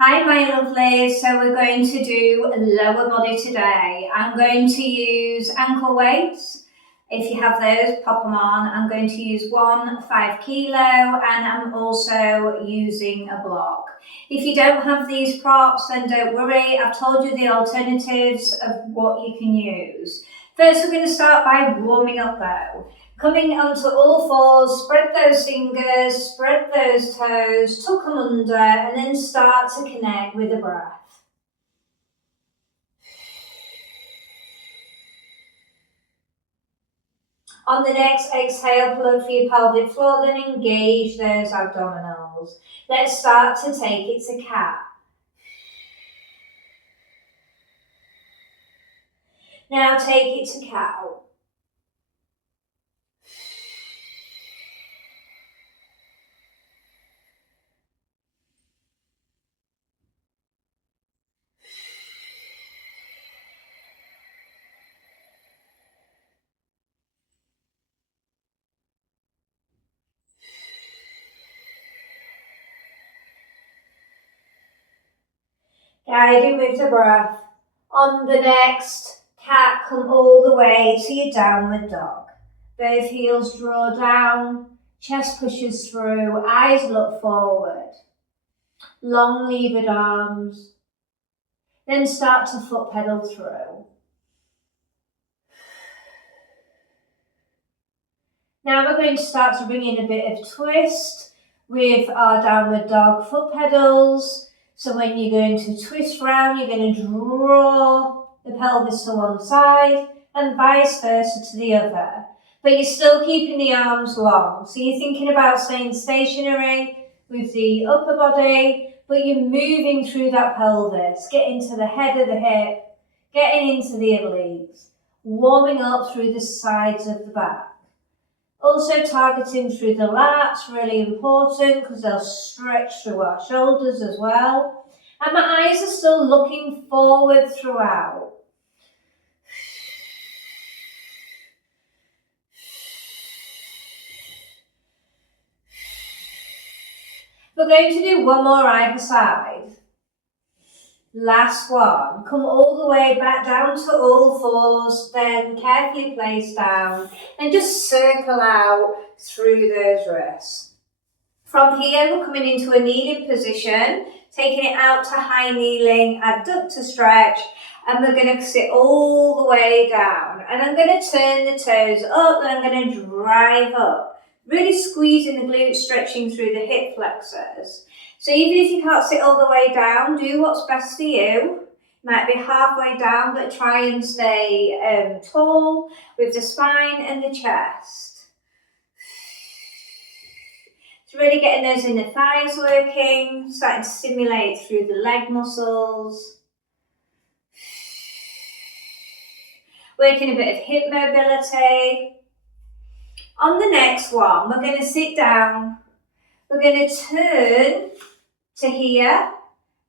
Hi my lovelies, so we're going to do lower body today. I'm going to use ankle weights. If you have those, pop them on. I'm going to use 5 kilo and I'm also using a block. If you don't have these props, then don't worry. I've told you the alternatives of what you can use. First, we're going to start by warming up though. Coming onto all fours, spread those fingers, spread those toes, tuck them under, and then start to connect with the breath. On the next exhale, plug for your pelvic floor, then engage those abdominals. Let's start to take it to cat. Now take it to cow. Guiding with the breath. On the next cat, come all the way to your downward dog. Both heels draw down, chest pushes through, eyes look forward. Long levered arms. Then start to foot pedal through. Now we're going to start to bring in a bit of twist with our downward dog foot pedals. So when you're going to twist round, you're going to draw the pelvis to one side and vice versa to the other. But you're still keeping the arms long. So you're thinking about staying stationary with the upper body, but you're moving through that pelvis, getting to the head of the hip, getting into the obliques, warming up through the sides of the back. Also targeting through the lats, really important because they'll stretch through our shoulders as well. And my eyes are still looking forward throughout. We're going to do one more either side. Last one. Come all the way back down to all fours, then carefully place down and just circle out through those wrists. From here, we're coming into a kneeling position, taking it out to high kneeling, adductor stretch, and we're going to sit all the way down. And I'm going to turn the toes up and I'm going to drive up, really squeezing the glutes, stretching through the hip flexors. So even if you can't sit all the way down, do what's best for you. Might be halfway down, but try and stay tall with the spine and the chest. So really getting those inner thighs working, starting to stimulate through the leg muscles. Working a bit of hip mobility. On the next one, we're going to sit down. We're going to turn to here,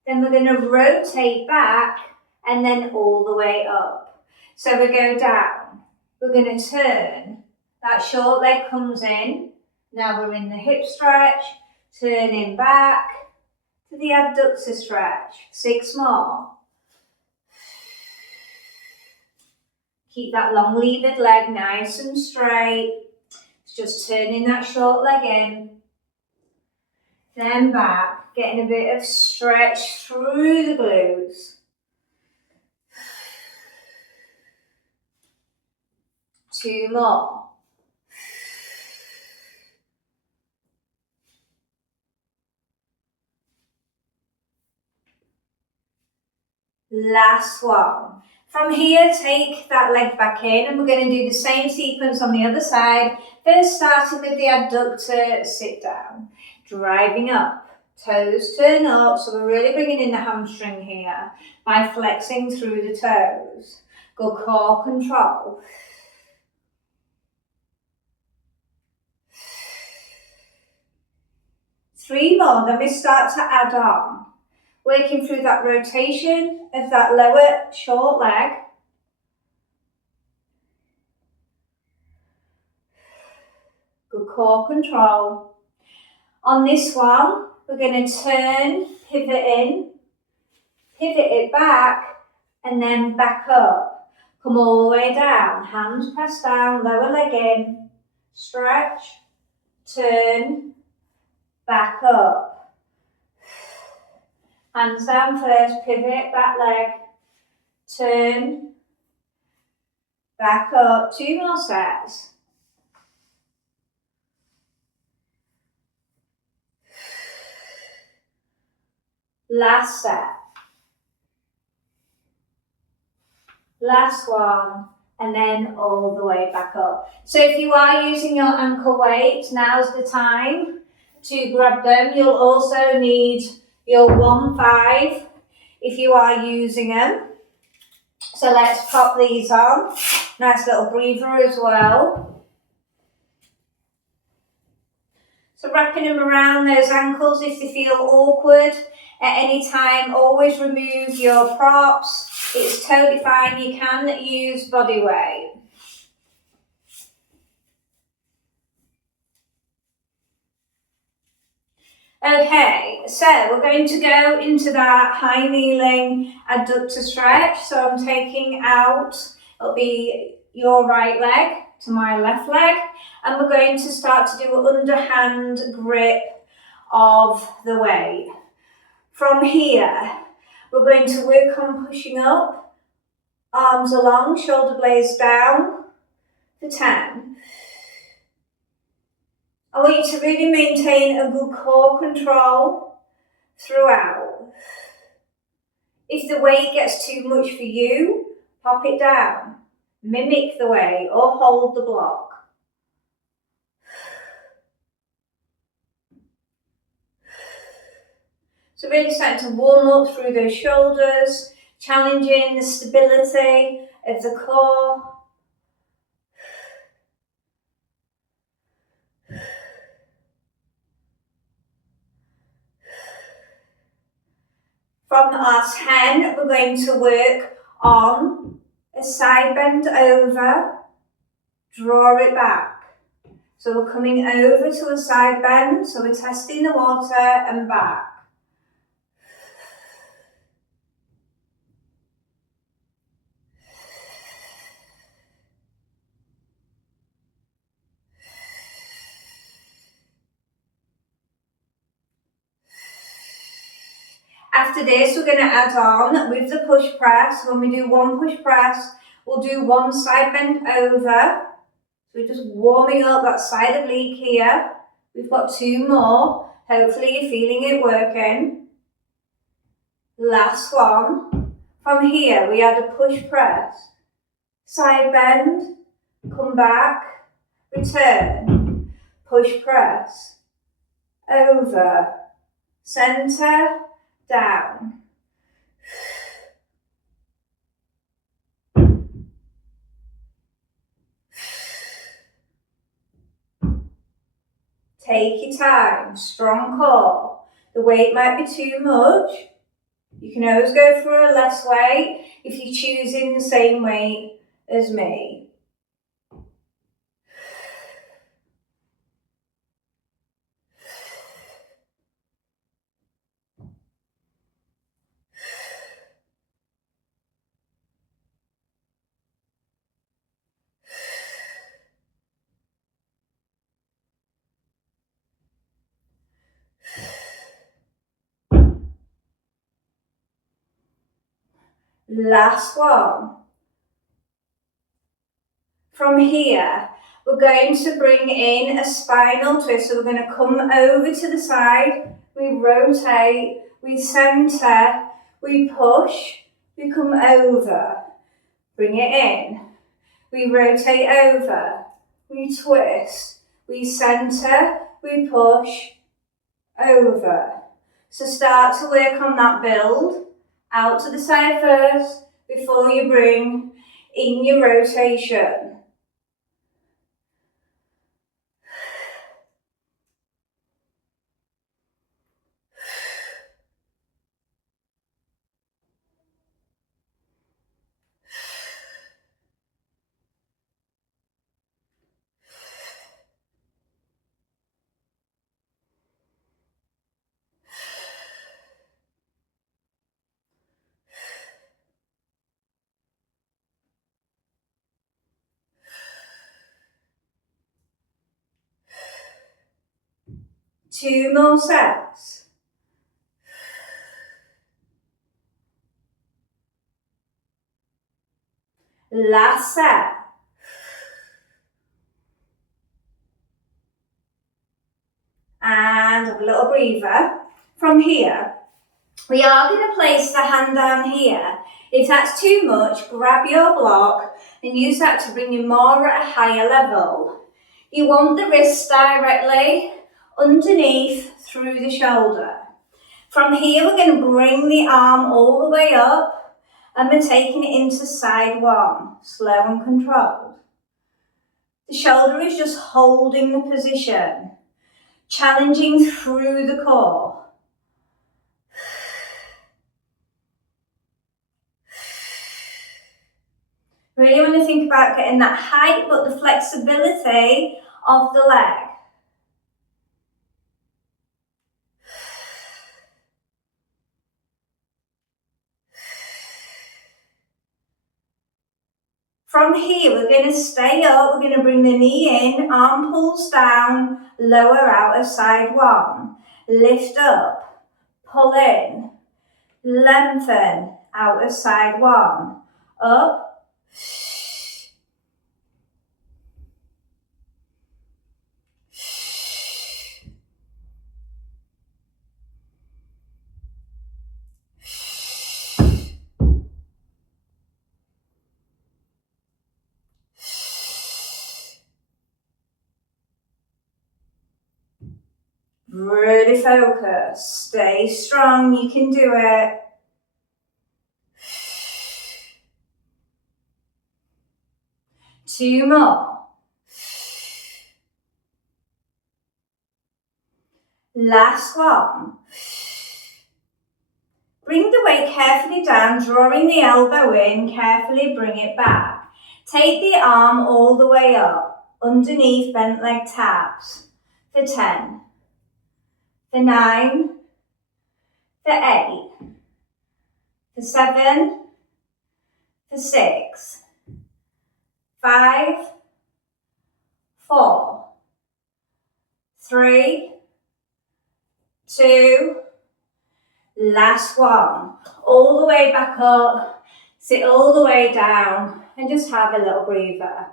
then we're going to rotate back and then all the way up. So we go down, we're going to turn, that short leg comes in, now we're in the hip stretch, turning back to the adductor stretch, 6 more. Keep that long levered leg nice and straight, it's just turning that short leg in. Then back, getting a bit of stretch through the glutes. 2 more. Last one. From here, take that leg back in and we're going to do the same sequence on the other side. First starting with the adductor, sit down. Driving up, toes turn up, so we're really bringing in the hamstring here by flexing through the toes. Go core control. Three more, then we start to add on. Working through that rotation of that lower short leg. Good core control. On this one, we're going to turn, pivot in, Pivot it back and then back up. Come all the way down, hands press down, lower leg in, stretch, turn, back up. Hands down first, pivot, back leg, turn, back up. 2 more sets. Last set. Last one. And then all the way back up. So if you are using your ankle weights, now's the time to grab them. You'll also need your 1-5 if you are using them. So let's pop these on. Nice little breather as well. So wrapping them around those ankles if they feel awkward at any time. Always remove your props. It's totally fine. You can use body weight. Okay, so we're going to go into that high kneeling adductor stretch. So I'm taking out, it'll be your right leg to my left leg, and we're going to start to do an underhand grip of the weight. From here, we're going to work on pushing up, arms along, shoulder blades down for 10. I want you to really maintain a good core control throughout. If the weight gets too much for you, pop it down, mimic the weight or hold the block. So really starting to warm up through those shoulders, challenging the stability of the core. From our 10, we're going to work on a side bend over, draw it back. So we're coming over to a side bend, so we're testing the water and back. After this, we're going to add on with the push press. When we do one push press, we'll do one side bend over. So we're just warming up that side oblique here. We've got 2 more. Hopefully you're feeling it working. Last one. From here, we add a push press. Side bend, come back, return, push press, over, center, down. Take your time, strong core. The weight might be too much. You can always go for a less weight if you're choosing the same weight as me. Last one. From here, we're going to bring in a spinal twist. So we're going to come over to the side, we rotate, we center, we push, we come over, bring it in, we rotate over, we twist, we center, we push, over. So start to work on that build. Out to the side first before you bring in your rotation. 2 more sets. Last set. And a little breather. From here, we are going to place the hand down here. If that's too much, grab your block and use that to bring you more at a higher level. You want the wrist directly underneath through the shoulder. From here, we're going to bring the arm all the way up and we're taking it into side one, slow and controlled. The shoulder is just holding the position, challenging through the core. Really want to think about getting that height, but the flexibility of the leg. From here, we're going to stay up, we're going to bring the knee in, arm pulls down, lower out of side one. Lift up, pull in, lengthen out of side one. Up. Really focus, stay strong, you can do it. Two more. Last one. Bring the weight carefully down, drawing the elbow in, carefully bring it back. Take the arm all the way up, underneath bent leg taps, for 10. For 9, for 8, for 7, for 6, 5, 4, 3, 2, last one. All the way back up, sit all the way down and just have a little breather.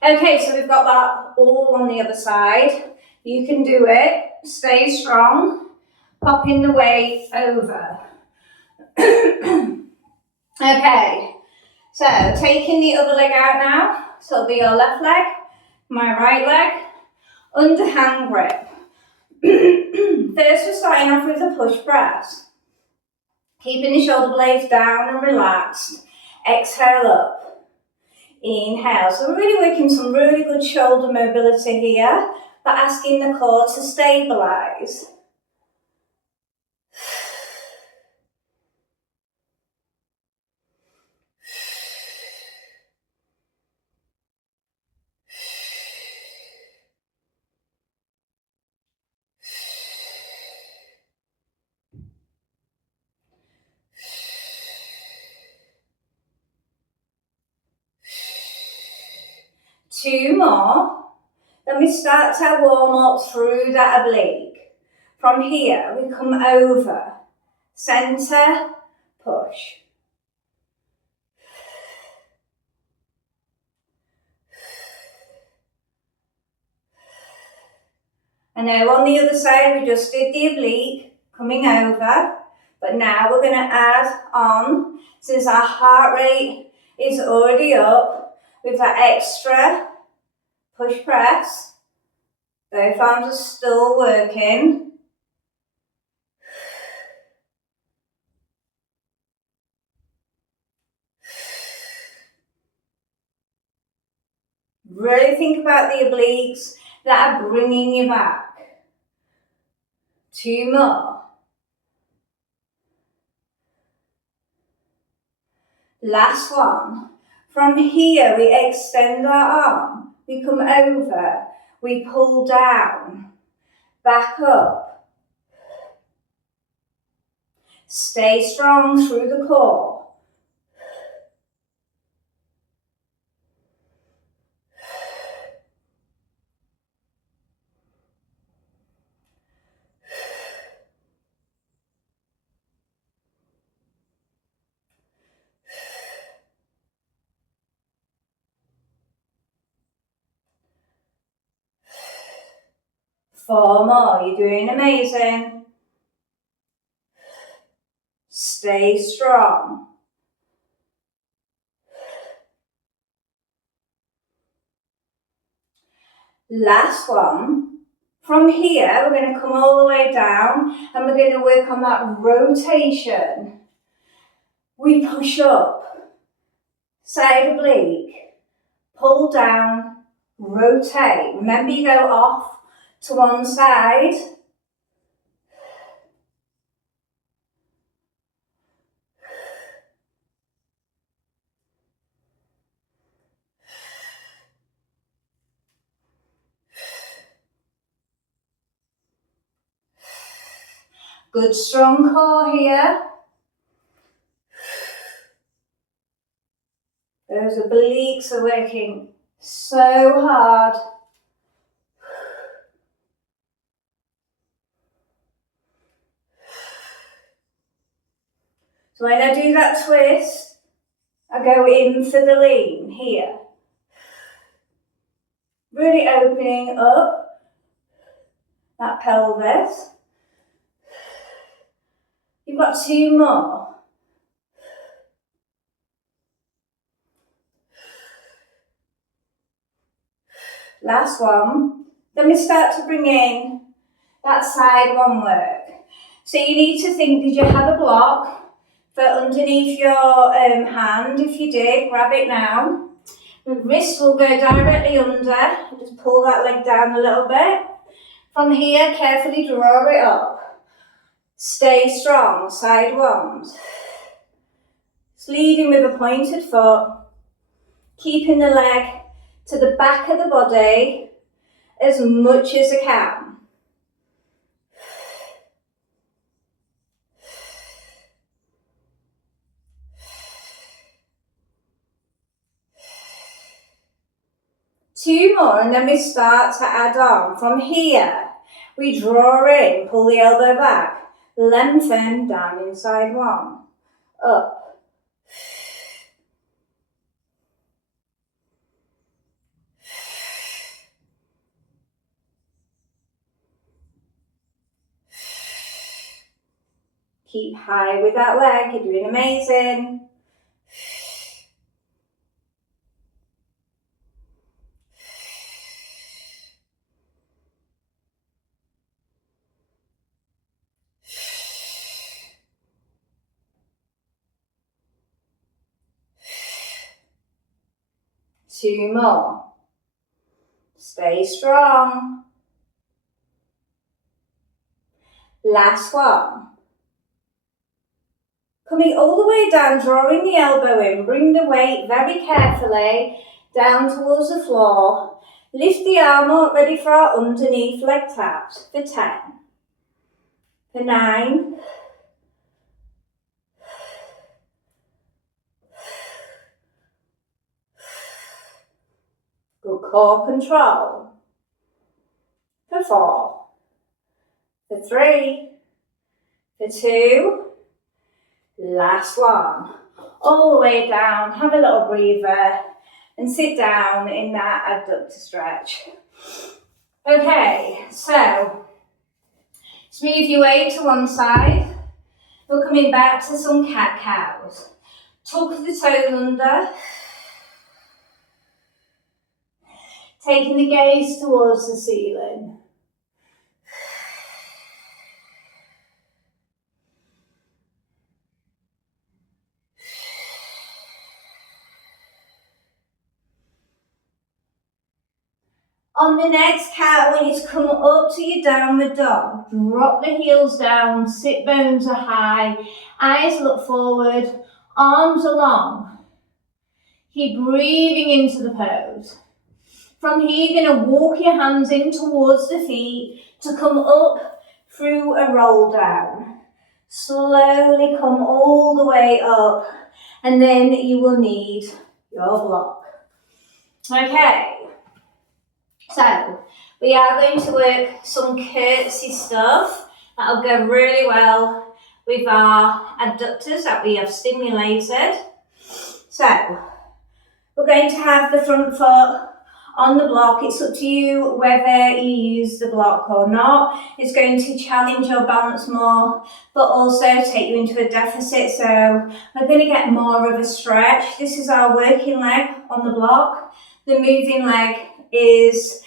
Okay, so we've got that all on the other side. You can do it. Stay strong, popping the weight over. Okay, so taking the other leg out now. So it'll be your left leg, my right leg, underhand grip. First we're starting off with a push press. Keeping the shoulder blades down and relaxed. Exhale up. Inhale. So we're really working some really good shoulder mobility here, but asking the core to stabilize. Two more. Then we start to warm up through that oblique. From here, we come over, center, push. And now on the other side, we just did the oblique, coming over, but now we're going to add on, since our heart rate is already up, with that extra push press. Both arms are still working. Really think about the obliques that are bringing you back. Two more. Last one. From here, we extend our arm. We come over. We pull down. Back up. Stay strong through the core. 4 more. You're doing amazing. Stay strong. Last one. From here, we're going to come all the way down and we're going to work on that rotation. We push up, side oblique, pull down, rotate. Remember, you go off to one side. Good strong core here. Those obliques are working so hard. So when I do that twist, I go in for the lean here. Really opening up that pelvis. You've got 2 more. Last one. Then we start to bring in that side one work. So you need to think, did you have a block for underneath your hand? If you did, grab it now. The wrist will go directly under. Just pull that leg down a little bit. From here, carefully draw it up. Stay strong, side ones. Just leading with a pointed foot. Keeping the leg to the back of the body as much as I can. Two more and then we start to add on. From here, we draw in, pull the elbow back, lengthen down inside one, up. Keep high with that leg, you're doing amazing. Two more. Stay strong. Last one. Coming all the way down, drawing the elbow in, bring the weight very carefully down towards the floor. Lift the arm up, ready for our underneath leg taps for 10, for 9, good core control, for 4, for 3, for 2, last one. All the way down, have a little breather and sit down in that adductor stretch. Okay, so smooth your way to one side. We're coming back to some cat-cows. Tuck the toes under. Taking the gaze towards the ceiling. On the next cat, when you come up to your downward dog, drop the heels down, sit bones are high, eyes look forward, arms are long. Keep breathing into the pose. From here, you're going to walk your hands in towards the feet to come up through a roll down. Slowly come all the way up, and then you will need your block. Okay. So, we are going to work some curtsy stuff. That'll go really well with our adductors that we have stimulated. So, we're going to have the front foot on the block. It's up to you whether you use the block or not. It's going to challenge your balance more, but also take you into a deficit. So we're going to get more of a stretch. This is our working leg on the block. The moving leg is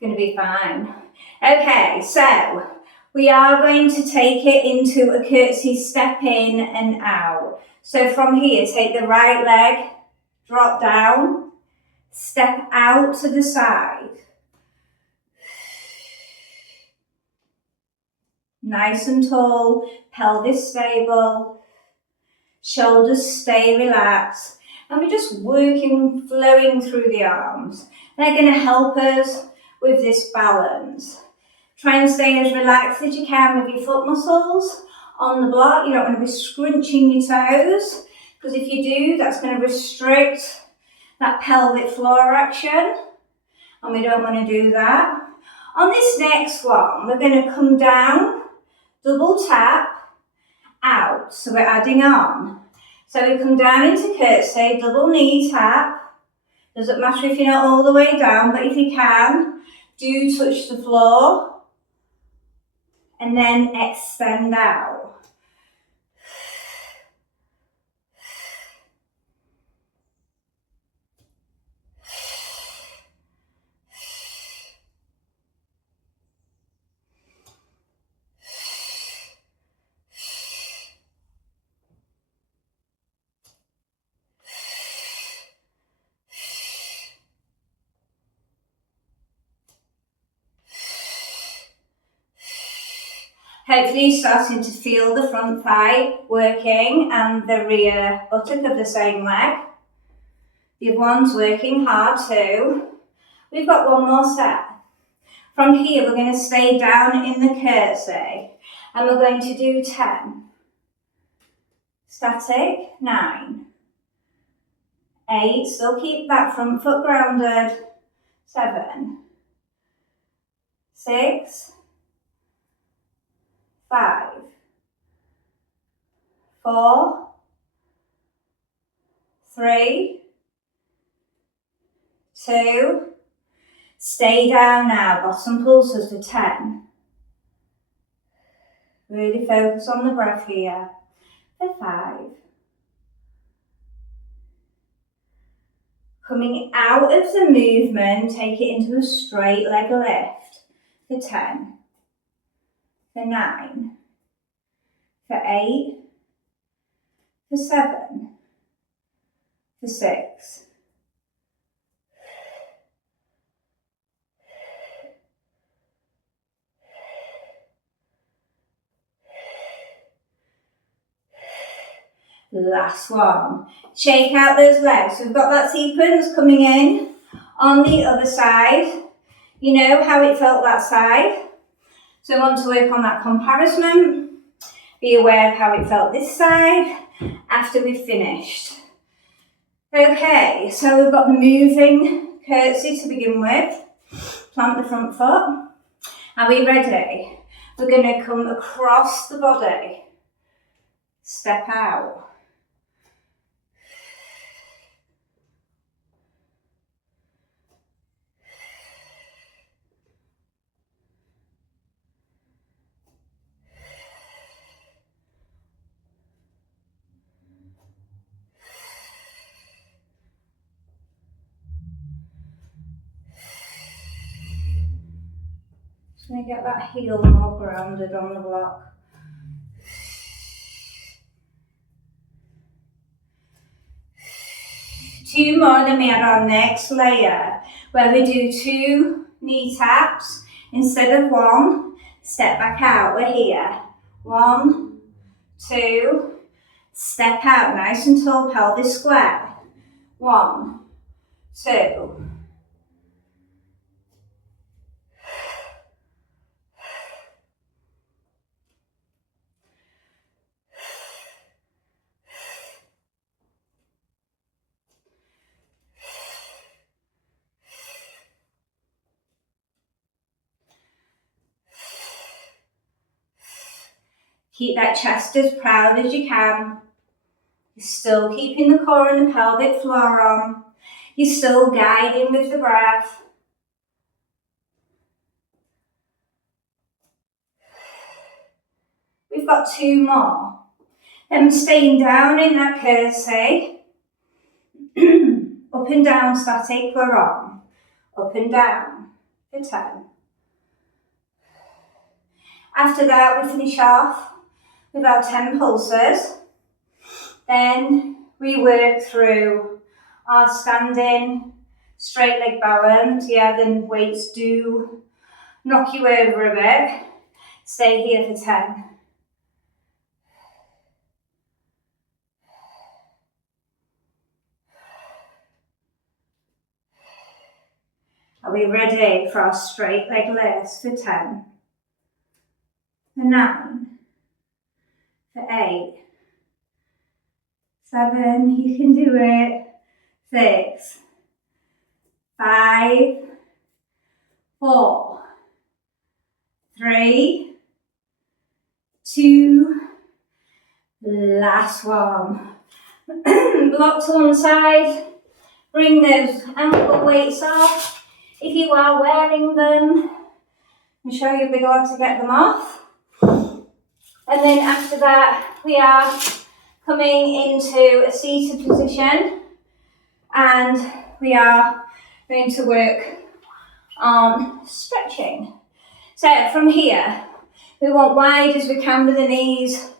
going to be fine. Okay, so we are going to take it into a curtsy step in and out. So from here, take the right leg, drop down, step out to the side. Nice and tall, pelvis stable, shoulders stay relaxed. And we're just working, flowing through the arms. They're going to help us with this balance. Try and stay as relaxed as you can with your foot muscles on the block. You don't want to be scrunching your toes, because if you do, that's going to restrict that pelvic floor action, and we don't want to do that. On this next one, we're going to come down, double tap, out. So we're adding on. So we come down into curtsy, double knee tap. Doesn't matter if you're not all the way down, but if you can, do touch the floor. And then extend out. Hopefully you're starting to feel the front thigh working and the rear buttock of the same leg. The other one's working hard too. We've got one more set. From here, we're going to stay down in the curtsy and we're going to do 10. Static, 9. 8, still keep that front foot grounded. 7. 6. 5, 4, 3, 2, stay down now, bottom pulses to 10. Really focus on the breath here. For 5. Coming out of the movement, take it into a straight leg lift. For 10. For 9, for 8, for 7, for 6, last one. Shake out those legs. We've got that sequence coming in on the other side. You know how it felt that side. So I want to work on that comparison. Be aware of how it felt this side after we've finished. Okay, so we've got the moving curtsy to begin with. Plant the front foot. Are we ready? We're going to come across the body. Step out. Just going to get that heel more grounded on the block. Two more, then we add our next layer, where we do 2 knee taps instead of 1. Step back out, we're here. 1, 2, step out, nice and tall, pelvis square. 1, 2. Keep that chest as proud as you can. You're still keeping the core and the pelvic floor on. You're still guiding with the breath. We've got 2 more. Then staying down in that curtsy. Up and down static, we're on. Up and down for 10. After that, we finish off with our 10 pulses. Then we work through our standing straight leg balance. Yeah, then weights do knock you over a bit. Stay here for 10. Are we ready for our straight leg lifts for 10? For 9? For 8? 7, you can do it. 6, 5, 4, 3, 2, last one. Block to one side, bring those ankle weights off. If you are wearing them, and show your big lad to get them off. And then after that, we are coming into a seated position, and we are going to work on stretching. So from here, we want wide as we can with the knees.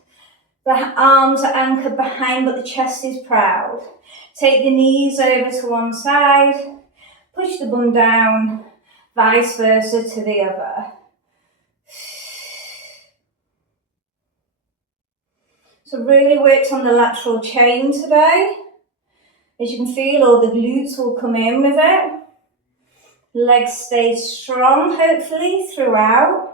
The arms are anchored behind, but the chest is proud. Take the knees over to one side, push the bum down, vice versa to the other. So really worked on the lateral chain today. As you can feel, all the glutes will come in with it. Legs stay strong, hopefully, throughout.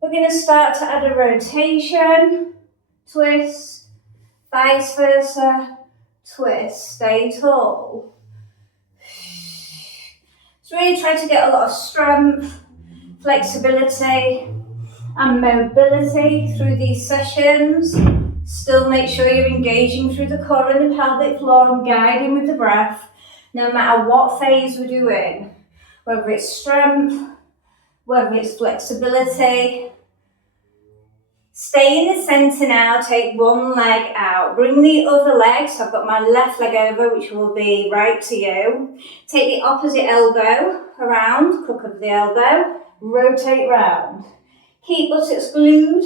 We're going to start to add a rotation, twist, vice versa, twist, stay tall. So really try to get a lot of strength, flexibility and mobility through these sessions. Still make sure you're engaging through the core and the pelvic floor and guiding with the breath, no matter what phase we're doing, whether it's strength, whether it's flexibility. Stay in the centre now, take one leg out, bring the other leg, so I've got my left leg over, which will be right to you. Take the opposite elbow around, crook of the elbow, rotate round. Keep buttocks glued,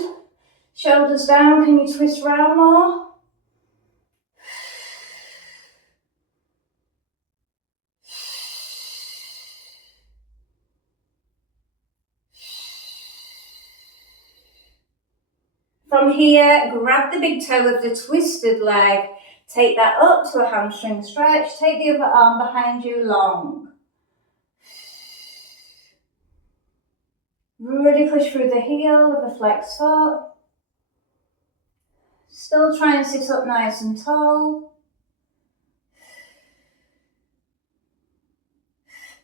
shoulders down, can you twist round more? From here, grab the big toe of the twisted leg, take that up to a hamstring stretch, take the other arm behind you long. Really push through the heel of the flexed foot. Still try and sit up nice and tall.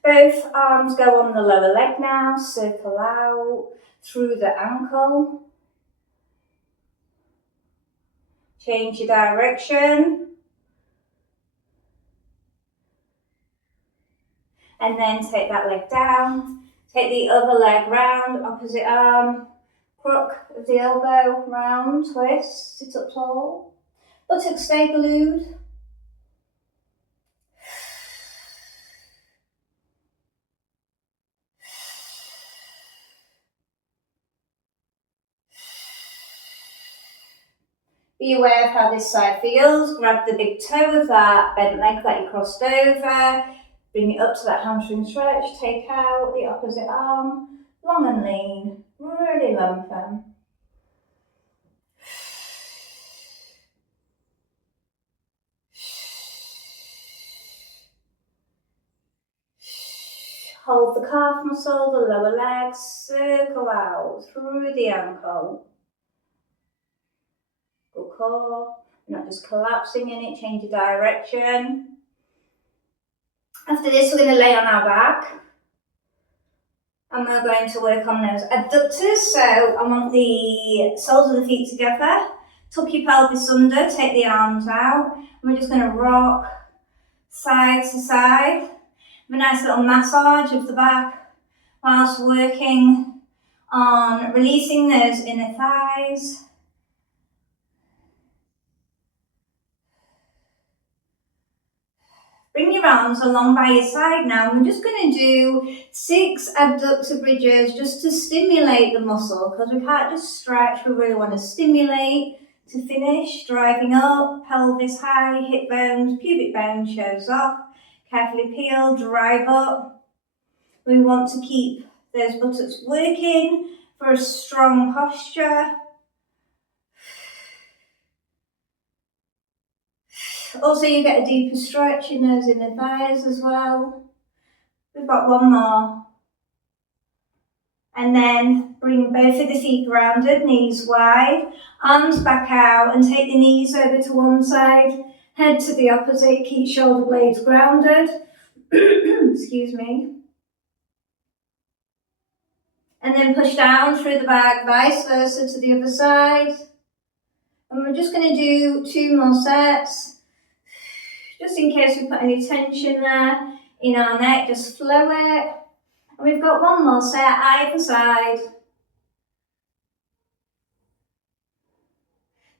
Both arms go on the lower leg now, circle out through the ankle. Change your direction. And then take that leg down. Take the other leg round, opposite arm. Crook of the elbow round, twist, sit up tall. Buttocks stay glued. Be aware of how this side feels. Grab the big toe of that bent leg that you crossed over. Bring it up to that hamstring stretch. Take out the opposite arm. Long and lean. Really lengthen. Hold the calf muscle, the lower leg. Circle out through the ankle. Good core. You're not just collapsing in it. Change your direction. After this, we're going to lay on our back. And we're going to work on those adductors. So I want the soles of the feet together. Tuck your pelvis under, take the arms out. And we're just going to rock side to side. Have a nice little massage of the back whilst working on releasing those inner thighs. Bring your arms along by your side now. We're just going to do 6 abductor bridges just to stimulate the muscle, because we can't just stretch, we really want to stimulate to finish. Driving up, pelvis high, hip bones, pubic bone shows off. Carefully peel, drive up. We want to keep those buttocks working for a strong posture. Also, you get a deeper stretch in those inner thighs as well. We've got one more. And then bring both of the feet grounded, knees wide, arms back out, and take the knees over to one side, head to the opposite, keep shoulder blades grounded. Excuse me. And then push down through the back, vice versa to the other side. And we're just going to do 2 more sets. Just in case we put any tension there in our neck, just flow it. And we've got one more set either side.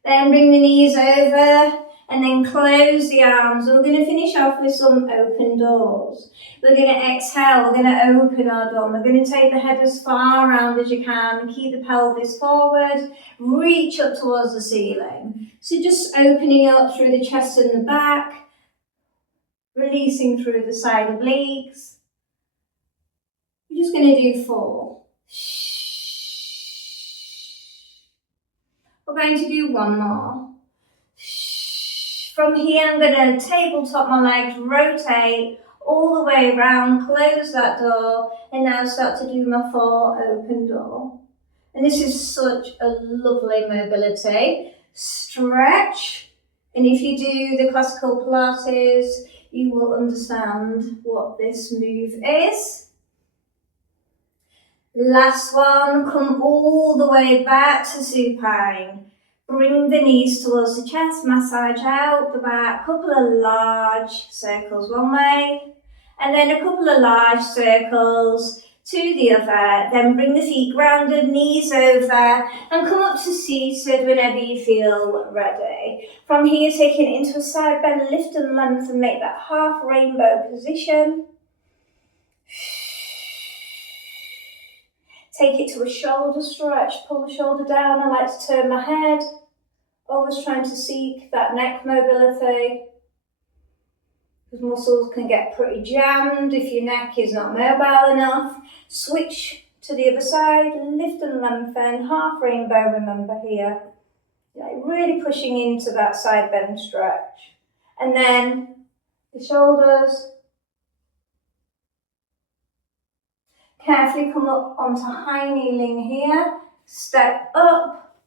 Then bring the knees over and then close the arms. We're going to finish off with some open doors. We're going to exhale, we're going to open our door. We're going to take the head as far around as you can, keep the pelvis forward, reach up towards the ceiling. So just opening up through the chest and the back, releasing through the side obliques. We're just going to do 4. We're going to do 1 more. From here, I'm going to tabletop my legs, rotate all the way around, close that door, and now start to do my 4 open door. And this is such a lovely mobility. Stretch. And if you do the classical Pilates, you will understand what this move is. Last one, come all the way back to supine. Bring the knees towards the chest, massage out the back, couple of large circles one way, and then a couple of large circles to the other. Then bring the feet grounded, knees over, and come up to seated whenever you feel ready. From here, take it into a side bend, lift and length, and make that half rainbow position. Take it to a shoulder stretch, pull the shoulder down. I like to turn my head, always trying to seek that neck mobility, because muscles can get pretty jammed if your neck is not mobile enough. Switch to the other side, lift and lengthen, half rainbow, remember here. Like really pushing into that side bend stretch. And then the shoulders. Carefully come up onto high kneeling here, step up,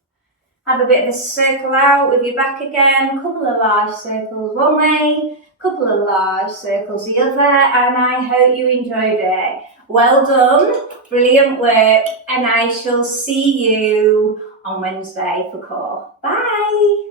have a bit of a circle out with your back again, couple of large circles one way, couple of large circles the other, and I hope you enjoyed it. Well done, brilliant work, and I shall see you on Wednesday for core. Bye!